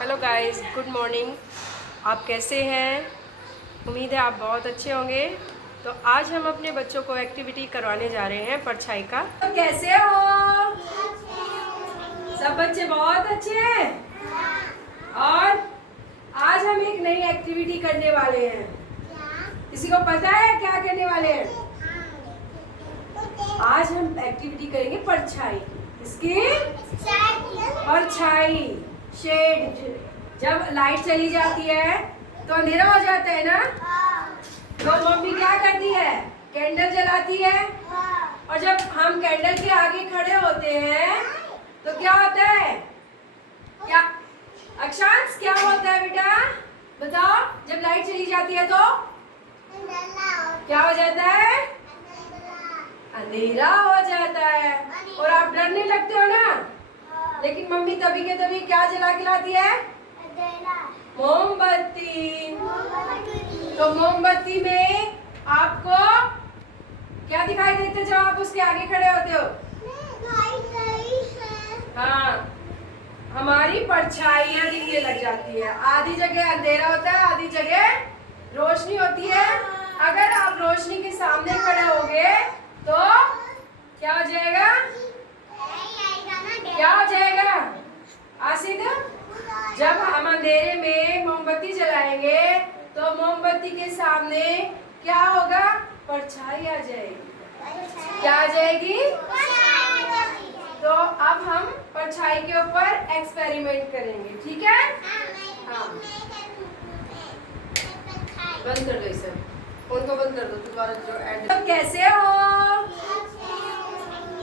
Hello guys, good morning. आप कैसे हैं? उम्मीद है आप बहुत अच्छे होंगे। तो आज हम अपने बच्चों को एक्टिविटी करवाने जा रहे हैं परछाई का। तो कैसे हो? सब बच्चे बहुत अच्छे हैं। और आज हम एक नई एक्टिविटी करने वाले हैं। किसी को पता है क्या करने वाले हैं? आज हम एक्टिविटी करेंगे परछाई। इसकी परछाई, शेड। जब लाइट चली जाती है तो अंधेरा हो जाता है ना, तो मम्मी क्या करती है? कैंडल जलाती है। और जब हम कैंडल के आगे खड़े होते हैं तो क्या होता है? क्या अक्षांश, क्या होता है बेटा? बताओ। जब लाइट चली जाती है तो क्या हो जाता है? अंधेरा हो जाता है। और आप डरने लगते हो ना। लेकिन मम्मी तभी के तभी क्या जला के लाती है? मोमबत्ती। तो मोमबत्ती में आपको क्या दिखाई देता है जब आप उसके आगे खड़े होते हो? हाँ, हमारी परछाइयाँ दिखने लग जाती है। आधी जगह अंधेरा होता है, आधी जगह रोशनी होती है। अगर आप रोशनी के सामने खड़े होगे तो क्या हो जाएगा? क्या हो जाएगा आसिद? जब हम अंधेरे में मोमबत्ती जलाएंगे तो मोमबत्ती के सामने क्या होगा? परछाई आ जाएगी। क्या आ जाएगी? तो अब हम परछाई के ऊपर एक्सपेरिमेंट करेंगे, ठीक है? हाँ, बंद कर दो इसे, फोन को बंद कर दो। तुम्हारा जो एड। तो कैसे हो?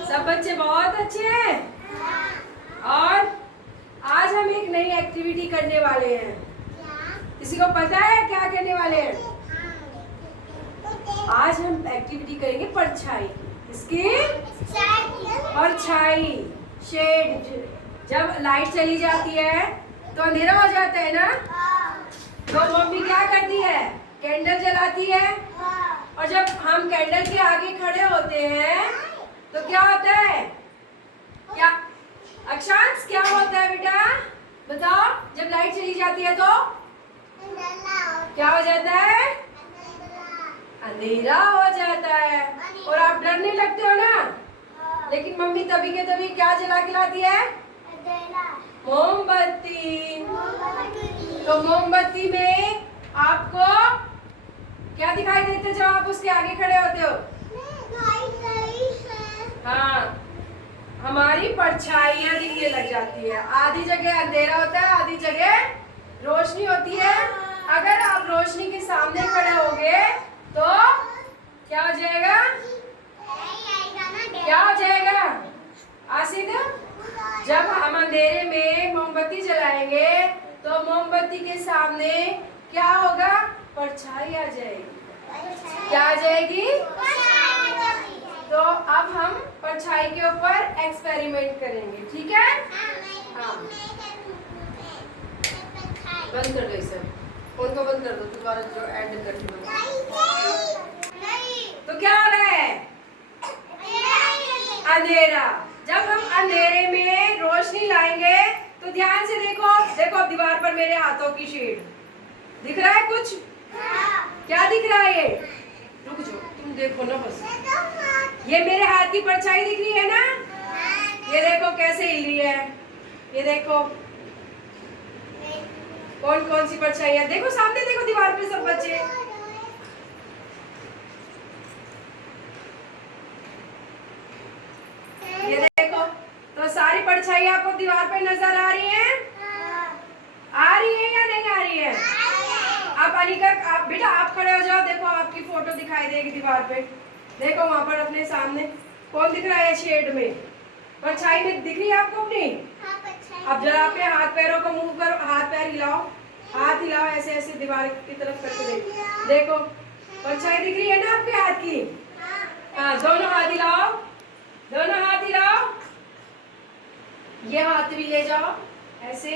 सब बच्चे बहुत अच्छे हैं। और आज हम एक नई एक्टिविटी करने वाले हैं। किसी को पता है क्या करने वाले हैं? आज हम एक्टिविटी करेंगे परछाई। इसकी परछाई, शेड। जब लाइट चली जाती है तो अंधेरा हो जाता है ना, तो मम्मी क्या करती है? कैंडल जलाती है। और जब हम कैंडल के आगे खड़े होते हैं तो क्या होता है? क्या अक्षांश, क्या होता है बेटा? बताओ। जब लाइट चली जाती है तो क्या हो जाता है? अंधेरा हो जाता है। और आप डरने लगते हो ना। लेकिन मम्मी तभी के तभी क्या जला के लाती है? मोमबत्ती। तो मोमबत्ती में आपको क्या दिखाई देता है जब आप उसके आगे खड़े होते हो? हाँ, हमारी परछाइयाँ दिखने लग जाती है। आधी जगह अंधेरा होता है, आधी जगह रोशनी होती है। अगर आप रोशनी के सामने खड़े होगे तो क्या हो जाएगा? क्या हो जाएगा आसिद? जब हम अंधेरे में मोमबत्ती जलाएंगे तो मोमबत्ती के सामने क्या होगा? परछाई आ जाएगी। क्या आ जाएगी? तो अब हम परछाई के ऊपर एक्सपेरिमेंट करेंगे, ठीक है? हाँ, बंद कर दो इसे, फोन को बंद कर दो। तुम्हारा जो एड करके तो क्या हो रहा है? अंधेरा। जब हम अंधेरे में रोशनी लाएंगे तो ध्यान से देखो। देखो दीवार पर मेरे हाथों की शेड दिख रहा है कुछ? क्या दिख रहा है ये? रुक जाओ, तुम देखो ना बस। ये मेरे हाथ की परछाई दिख रही है ना? ये देखो कैसे हिल रही है। ये देखो कौन कौन सी परछाई है। देखो सामने, देखो दीवार पे सब बच्चे। ये देखो, तो सारी परछाई आपको दीवार पे नजर आ रही है? आ रही है या नहीं आ रही है? आप अनिका, आप बेटा आप खड़े हो जाओ। देखो आपकी फोटो दिखाई देगी दीवार पे। देखो वहां पर अपने सामने कौन दिख रहा है? शेड में, परछाई में दिख रही है आपको अपनी? अब जरा अपने हाथ पैरों को मूव करो, हाथ पैर हिलाओ, हाथ हिलाओ ऐसे ऐसे दीवार की तरफ करके देखो परछाई दिख रही है ना आपके हाथ की? हाँ, दोनों हाथ हिलाओ, दोनों हाथ हिलाओ। ये हाथ भी ले जाओ ऐसे।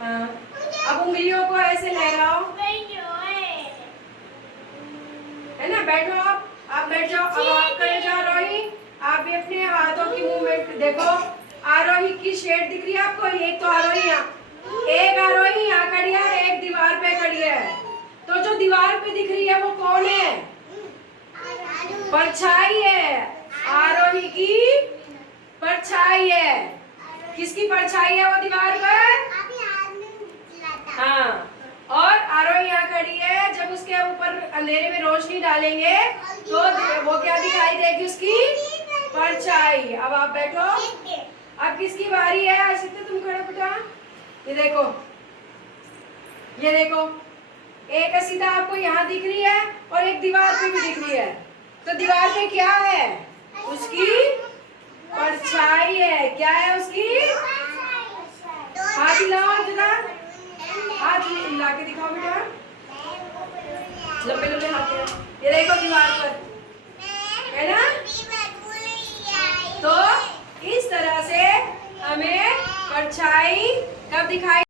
हाँ, अब उंगलियों को ऐसे लहराओ, है ना? बैठो आप बैठ जाओ। अब आप खड़े जाओ। आरोही, आप भी अपने हाथों की मूवमेंट देखो। आरोही की शेड दिख रही है आपको? ये तो आरोही एक आरोही यहाँ खड़ी है और एक दीवार पे खड़ी है। तो जो दीवार पे दिख रही है वो कौन है? परछाई है। आरोही की परछाई है। किसकी परछाई है वो दीवार पर? हाँ। और आरोही यहाँ खड़ी है। जब उसके ऊपर अंधेरे में रोशनी डालेंगे तो वो क्या दिखाई देगी? उसकी परछाई। अब आप बैठो। अब किसकी बारी है? आशिता तुम खड़े बेटा। ये देखो, ये देखो, एक असीता आपको यहाँ दिख रही है और एक दीवार पे भी दिख रही है। तो दीवार पे क्या है? उसकी परछाई है। क्या है उसकी? हाथ हिलाओ जरा, हाथ हिला के दिखाओ बेटा। लंबे लंबे हाथ है। ये देखो दीवार पर है ना। तो इस तरह से हमें परछाई कब दिखाई